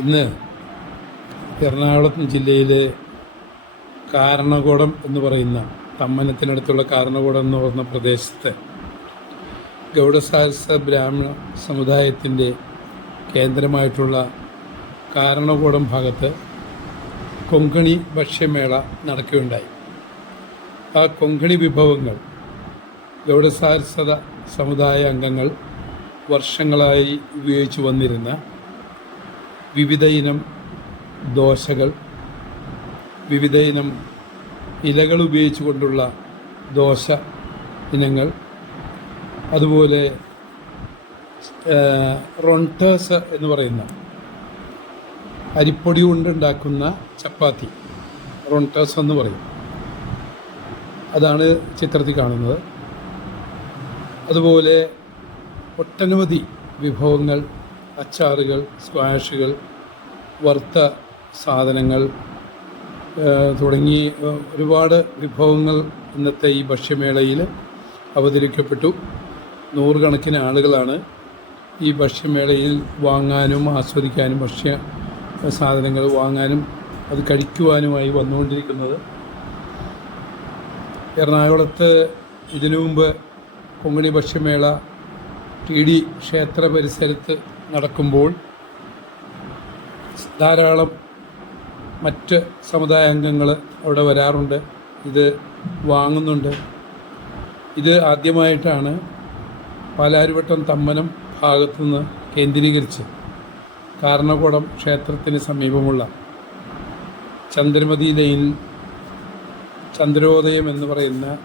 ഇന്ന് എറണാകുളം ജില്ലയിലെ കാരണകോടം എന്ന് പറയുന്ന തമ്മനത്തിനടുത്തുള്ള കാരണകോടം എന്ന് പറയുന്ന പ്രദേശത്തെ ഗൗഡസാഹസ ബ്രാഹ്മണ സമുദായത്തിന്റെ കേന്ദ്രമായിട്ടുള്ള കാരണകോടം ഭാഗത്ത് കൊങ്കണി ഭക്ഷ്യമേള നടക്കുകയുണ്ടായി. ആ കൊങ്കണി വിഭവങ്ങൾ ഗൗഡസാഹസ സമുദായ അംഗങ്ങൾ വർഷങ്ങളായി ഉപയോഗിച്ചു വന്നിരുന്ന വിവിധ ഇനം ദോശകൾ വിവിധ ഇനം ഇലകൾ ഉപയോഗിച്ചുകൊണ്ടുള്ള ദോശ ഇനങ്ങൾ അതുപോലെ റൊണ്ടേഴ്സ് എന്ന് പറയുന്ന അരിപ്പൊടി കൊണ്ടുണ്ടാക്കുന്ന ചപ്പാത്തി റൊണ്ടേഴ്സ് എന്ന് പറയും. അതാണ് ചിത്രത്തിൽ കാണുന്നത്. അതുപോലെ ഒട്ടനവധി വിഭവങ്ങൾ അച്ചാറുകൾ സ്ക്വാഷുകൾ വറുത്ത സാധനങ്ങൾ തുടങ്ങി ഒരുപാട് വിഭവങ്ങൾ ഇന്നത്തെ ഈ ഭക്ഷ്യമേളയിൽ അവതരിക്കപ്പെട്ടു നൂറുകണക്കിന് ആളുകളാണ് ഈ ഭക്ഷ്യമേളയിൽ വാങ്ങാനും ആസ്വദിക്കാനും ഭക്ഷ്യ സാധനങ്ങൾ വാങ്ങാനും അത് കഴിക്കുവാനുമായി വന്നുകൊണ്ടിരിക്കുന്നത്. എറണാകുളത്ത് ഇതിനു മുമ്പ് കൊങ്ങണി ഭക്ഷ്യമേള ടി ഡി ക്ഷേത്ര പരിസരത്ത് നടക്കുമ്പോൾ ധാരാളം മറ്റ് സമുദായ അംഗങ്ങൾ അവിടെ വരാറുണ്ട്. ഇത് വാങ്ങുന്നുണ്ട്. ഇത് ആദ്യമായിട്ടാണ് പാലാരിവട്ടം തമ്മനം ഭാഗത്തുനിന്ന് കേന്ദ്രീകരിച്ച് കാരണകുളം ക്ഷേത്രത്തിന് സമീപമുള്ള ചന്ദ്രമതി ലൈൻ ചന്ദ്രോദയം എന്ന് പറയുന്ന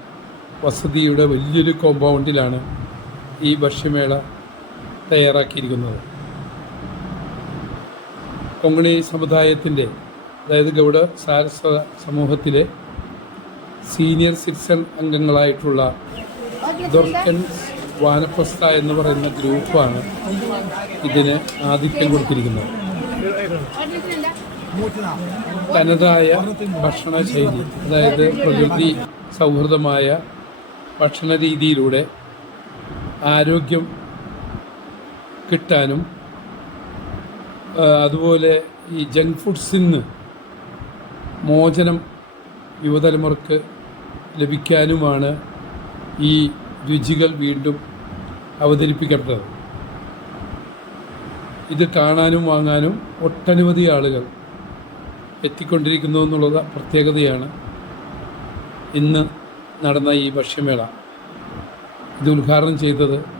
വസതിയുടെ വലിയൊരു കോമ്പൗണ്ടിലാണ് ഈ ഭക്ഷ്യമേള തയ്യാറാക്കിയിരിക്കുന്നത്. കൊങ്ങണി സമുദായത്തിന്റെ അതായത് ഗൗഡ സാരസ്വത സമൂഹത്തിലെ സീനിയർ സിറ്റിസൺ അംഗങ്ങളായിട്ടുള്ള ദൊർക്കൻസ് വാനപ്രസ്ഥ എന്ന് പറയുന്ന ഗ്രൂപ്പാണ് ഇതിന് ആതിഥ്യം കൊടുത്തിരിക്കുന്നത്. തനതായ ഭക്ഷണ ശൈലി അതായത് പ്രകൃതി സൗഹൃദമായ ഭക്ഷണ രീതിയിലൂടെ ആരോഗ്യം കിട്ടാനും അതുപോലെ ഈ ജങ്ക് ഫുഡ്സിൽ നിന്ന് മോചനം യുവതലമുറക്ക് ലഭിക്കാനുമാണ് ഈ രുചികൾ വീണ്ടും അവതരിപ്പിക്കപ്പെട്ടത്. ഇത് കാണാനും വാങ്ങാനും ഒട്ടനവധി ആളുകൾ എത്തിക്കൊണ്ടിരിക്കുന്നു എന്നുള്ളത് പ്രത്യേകതയാണ്. ഇന്ന് നടന്ന ഈ ഭക്ഷ്യമേള. ഇത് ഉദ്ഘാടനം ചെയ്തത്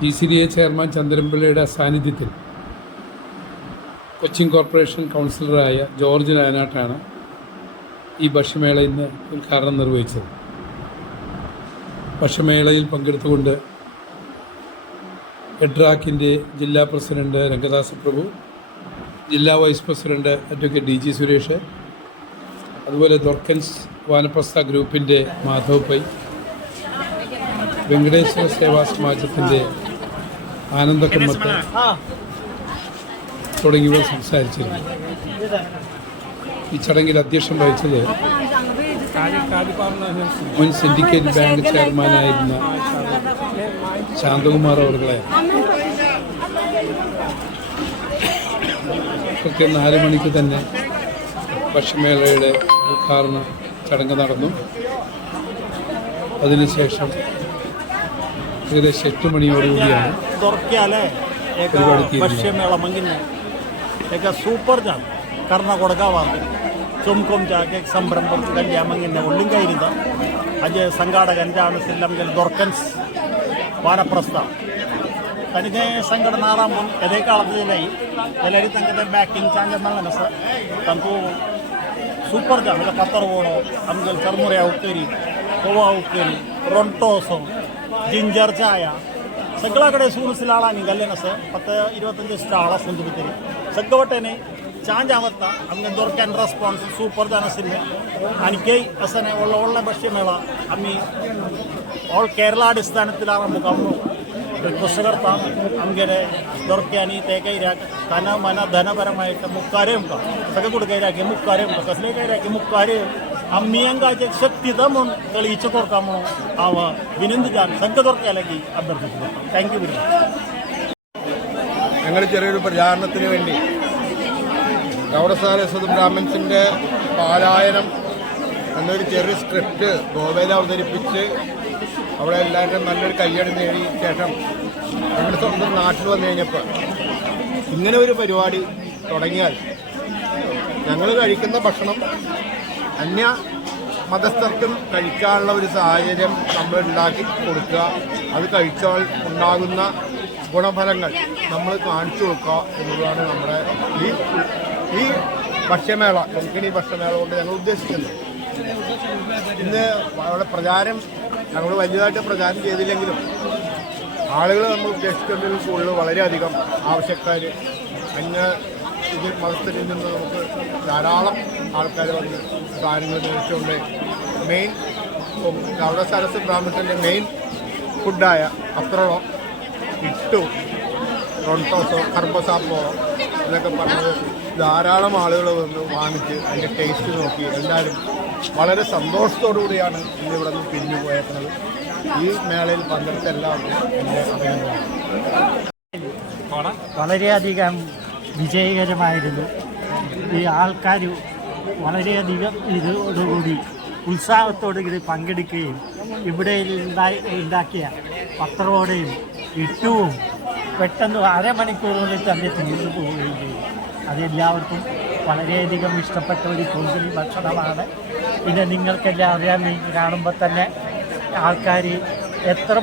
G C D A chairman ചന്ദ്രൻപിള്ളയുടെ സാന്നിധ്യത്തിൽ കൊച്ചിൻ കോർപ്പറേഷൻ കൗൺസിലറായ ജോർജ് നാനാട്ടാണ് ഈ ഭക്ഷ്യമേള ഇന്ന് ഉദ്ഘാടനം നിർവഹിച്ചത്. ഭക്ഷ്യമേളയിൽ പങ്കെടുത്തുകൊണ്ട് എഡ്രാക്കിന്റെ ജില്ലാ പ്രസിഡന്റ് രംഗദാസ പ്രഭു ജില്ലാ vice president advocate D G Suresh അതുപോലെ ദൊർക്കൻസ് വാനപ്രസ്ഥ ഗ്രൂപ്പിന്റെ മാധവ് പൈ വെങ്കടേശ്വര സേവാ സമാജത്തിന്റെ ആനന്ദക്കമ്മത്ത് തുടങ്ങിയവർ സംസാരിച്ചിരുന്നു. ഈ ചടങ്ങിൽ അധ്യക്ഷം വഹിച്ചത് മുൻ സിൻഡിക്കേറ്റ് ബാങ്ക് ചെയർമാനായിരുന്ന ശാന്തകുമാർ അവർകളെ കൃത്യം നാല് മണിക്ക് തന്നെ ഭക്ഷ്യമേളയുടെ ഉദ്ഘാടന ചടങ്ങ് നടന്നു. അതിനുശേഷം ഏകദേശം എട്ട് മണിയോടുകൂടിയാണ് പരിപാടി സൂപ്പർ ഞാൻ കർണകൊടകാവാണ് ബാക്കിംഗ് സൂപ്പർ ജാ പത്തറ പോണോ. നമുക്ക് കർമുറ ഉപ്പേരി കോവ ഉപ്പേരി റൊണ്ടോസം ജിഞ്ചർ ಚಾಯ ಸಗ್ಗಳಗಡೆ ಸೂರುಸಲಾಳಾನಿ ಗಲ್ಲೆನ ಸರ್ ಪತ್ತೆ ഇരുപത്തഞ്ച് സ്റ്റാള സുന്ദരത്തിന് സഗ്ഗവട്ടേനെ ചാഞ്ചാവത്ത അങ്ങനെ ദൊർക്കാൻ റെസ്പോൺസ് സൂപ്പർ ജനസിന് അനിക്ക് അസനെ ഉള്ള ഉള്ള ഭക്ഷ്യമേള. അമ്മി ഓൾ കേരള അടിസ്ഥാനത്തിലാണ് നമുക്ക് അമ്മു. റിക്വസ്റ്റ് കർത്താം അങ്ങനെ ദൊർക്കാനി തേക്കൈരാക്ക് ധന മന ധനപരമായിട്ട് മുക്കാരെ ഉണ്ടാകും സക കൊടുക്കൈരാക്കി മുക്കാരെ ഉണ്ടാകും കസിലേക്കൈരാക്കി മുക്കാരെ അമ്മിയങ്കാച്ച ശക്തിതമൊൺ തെളിയിച്ചു കൊടുക്കാമോ? അവ വിനന്ദിക്കാൻ സംഘതൊർക്കലകി അഭ്യർത്ഥിക്കുന്നു. താങ്ക് യു വെരി മച്ച് ഞങ്ങൾ ചെറിയൊരു പ്രചാരണത്തിന് വേണ്ടി ഗൗഡസാരസ്വത് ബ്രാഹ്മിൻസിന്റെ പാരായണം എന്നൊരു ചെറിയ സ്ക്രിപ്റ്റ് ഗോവയിൽ അവതരിപ്പിച്ച് അവിടെ എല്ലാവരും നല്ലൊരു കയ്യടി നേടി ശേഷം ഞങ്ങളുടെ സ്വന്തം നാട്ടിൽ വന്നു കഴിഞ്ഞപ്പോൾ ഇങ്ങനെ ഒരു പരിപാടി തുടങ്ങിയാൽ ഞങ്ങൾ കഴിക്കുന്ന ഭക്ഷണം അന്യ മതസ്ഥർക്കും കഴിക്കാനുള്ള ഒരു സാഹചര്യം നമ്മൾ ഉണ്ടാക്കി കൊടുക്കുക. അത് കഴിച്ചാൽ ഉണ്ടാകുന്ന ഗുണഫലങ്ങൾ നമ്മൾ കാണിച്ചു കൊടുക്കുക എന്നുള്ളതാണ് നമ്മുടെ ഈ ഈ ഭക്ഷ്യമേള കൊങ്കണി ഭക്ഷ്യമേള കൊണ്ട് ഞങ്ങൾ ഉദ്ദേശിക്കുന്നത്. ഇന്ന് അവിടെ പ്രചാരം ഞങ്ങൾ വലുതായിട്ട് പ്രചാരം ചെയ്തില്ലെങ്കിലും ആളുകൾ നമ്മൾ ഉദ്ദേശിക്കുന്നതിൽ കൂടുതൽ വളരെയധികം ആവശ്യക്കാർ അന്യ ഇത് മതസ്ഥരിൽ നിന്ന് നമുക്ക് ധാരാളം ആൾക്കാർ വന്ന് കാര്യങ്ങൾ ഏറ്റവും മെയിൻ അവിടെ സരസ് ബ്രാഹ്മണത്തിന്റെ മെയിൻ ഫുഡായ അത്രളോ ഇട്ടു റൊണ്ടോസോ കർബസാപ്പോ എന്നൊക്കെ പറഞ്ഞത് ധാരാളം ആളുകൾ വന്ന് വാങ്ങിച്ച് അതിന്റെ ടേസ്റ്റ് നോക്കി. എല്ലാവരും വളരെ സന്തോഷത്തോടു കൂടിയാണ് ഇന്ന് ഇവിടെ നിന്ന് പിരിഞ്ഞു പോയേക്കുന്നത്. ഈ മേളയിൽ പങ്കെടുത്ത എല്ലാവർക്കും വളരെയധികം വിജയകരമായിരുന്നു. ഈ ആൾക്കാർ വളരെയധികം ഇതോടുകൂടി ഉത്സാഹത്തോടു കൂടി പങ്കെടുക്കുകയും ഇവിടെ ഉണ്ടാക്കിയ പത്രവോടെയും ഇട്ടുവും പെട്ടെന്ന് അരമണിക്കൂറുകളിൽ തന്നെ തീർന്നു പോവുകയും ചെയ്യും അതെല്ലാവർക്കും വളരെയധികം ഇഷ്ടപ്പെട്ട ഒരു കൂടുതൽ ഭക്ഷണമാണ്. പിന്നെ നിങ്ങൾക്കെല്ലാം അറിയാൻ കാണുമ്പോൾ തന്നെ ആൾക്കാർ എത്ര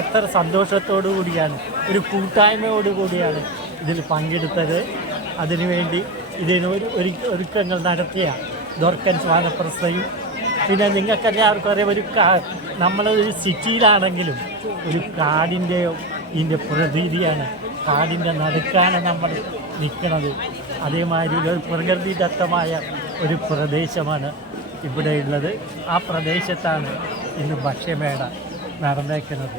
എത്ര സന്തോഷത്തോടു കൂടിയാണ് ഒരു കൂട്ടായ്മയോടു കൂടിയാണ് ഇതിൽ പങ്കെടുത്തത്. അതിനുവേണ്ടി ഇതിന് ഒരു ഒരു- ഒരുക്കങ്ങൾ നടത്തിയ ദോർക്കൻസ് വാനപ്രസ്ഥയും പിന്നെ നിങ്ങൾക്കെല്ലാവർക്കും അറിയാം ഒരു കാ നമ്മളൊരു സിറ്റിയിലാണെങ്കിലും ഒരു കാടിന്റെയോ ഇതിന്റെ പ്രതീതിയാണ് കാടിന്റെ നടുക്കാണ് നമ്മൾ നിൽക്കുന്നത്. അതേമാതിരി ഒരു പ്രകൃതിദത്തമായ ഒരു പ്രദേശമാണ് ഇവിടെയുള്ളത് ആ പ്രദേശത്താണ് ഇന്ന് ഭക്ഷ്യമേള നടന്നേക്കുന്നത്.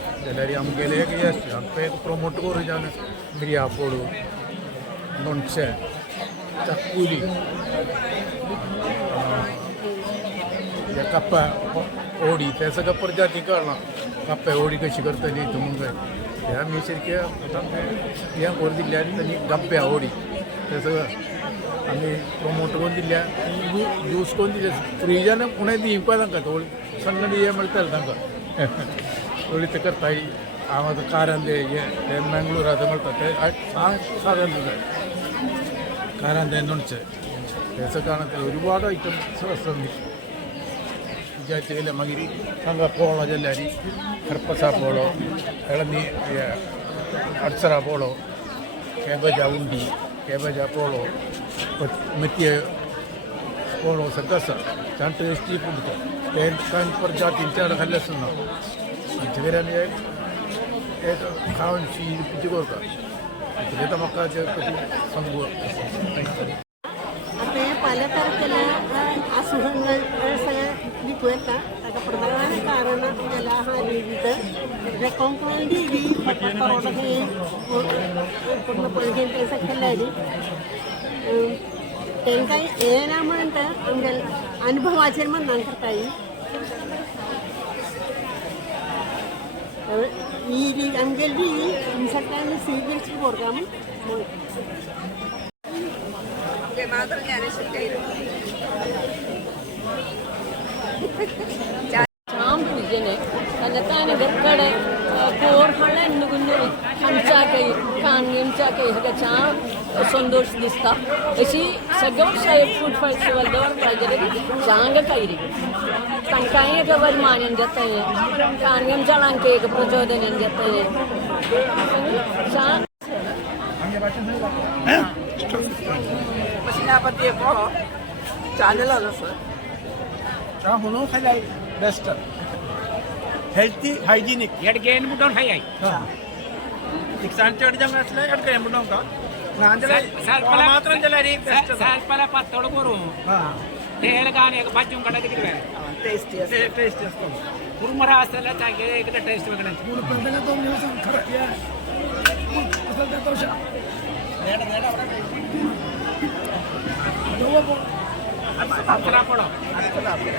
जैसे आमगेलें एक यश आमकां एक प्रमोट करूँ जावन मिरया फोडू लोणचें चाकुली कप्पा होडी ते सगळ्या प्रजाती कळना कप्पे होडी कशी करतली म्हणून काय हे आमी सारके हे करून दिल्ले आनी गप्प्या होडी ते सगळं आमी प्रमोट करून दिल्या यूज़ करून दिले फ्रिजान कोणे दिवपा तांकां थोडी हे मेळटले तांकां ತುಳಿತಕ್ಕರ್ತಾಯಿ ಆ ಮತ್ತು ಕಾರಂದೆ ಮಂಗಳೂರು ಅದು ಮಲ್ಪತ್ತೆ സാധനമുണ്ട് കാരാന്ത എന്നുണിച്ച് ദേശക്കാണത്തിൽ ഒരുപാട് ഐറ്റം വസ്തുണ്ട് വിചാരിച്ചില്ല മകിരി നല്ല ജെല്ലാരി കർപ്പസ പോളോ ഇളനീ അട്സറ പോളോ കേബജ ഉണ്ടി കേബജ പോളോ മറ്റേ പോളോ സക്കസ ചാൻ ടേസ്റ്റി ഫുഡ് താൻ പർജാത്തി ചാട് ഹല്ലസ് ഉണ്ടാവും ഇച്ചിരി തരാൻ ഏറ്റവും ഭാവം ശീലിപ്പിച്ച് കൊടുക്കുക ഇച്ചിരിത്തെ മക്കളെ പറ്റി സംഭവം. അപ്പോൾ പലതരത്തിലുള്ള അസുഖങ്ങൾ നിൽക്കുക പ്രധാന കാരണം ജലാഹാരീത് റെക്കോങ്കോയിന്റെ ഈ തുടങ്ങുകയും പൊഴുകയും സക്കല്ലാരി തെങ്കായി ഏഴാമത്തെ അനുഭവാചരണം നടത്തായി ఈ అందరిది ఇన్సెక్టాన్ని స్వీకరించి కొడతాము മാത്രം ഞാൻ ചാമ്പിനെ തന്നെത്താനെ വെക്കടെ കോർഹള എണ്ണു കുഞ്ഞു ഹംസാക്കൈ കാണിച്ചാക്കൈ ഹൊക്കെ ചാ സന്തോഷ ദിസ്ത. പക്ഷേ സഗൗ സാഹിബ് ഫുഡ് ഫെസ്റ്റിവൽ ദോർ വളരെ ചാങ്ക കൈരിക്കും തനിക്കായൊക്കെ വരുമാനം ചെത്തയെ കാണിയും ചളാനിക്കൊക്കെ പ്രചോദനം ചെത്തയെ ಹೆಲ್ತಿ ಹೈಜಿನಿಕ್ ಎಡ್ಗೆ ಏನು ಬಿಟ್ಟವ್ನು ಹೈ ಆಯ್ ಈಗ ಸಣ್ಣ ಚಡ್ಜಂಗ ಅಸಲೇ ಎಡ್ಗೆ ಏನು ಬಿಟ್ಟವ್ಕ ಮಾತ್ರ ಪತ್ತೊಳಗೋರು ಹಾಂ తేలగానే పద్యం కడ దగ్గర టేస్ట్ టేస్ట్ చేస్తాం కుర్మరాస్తల తాగే ఇక్కడ టేస్ట్ వెళ్ళాలి మూడు పెద్దలతో నిమిషం కరెక్ట్ అసలు దోశ నేడ నేడ దోవ పో అసలు అప్పుడు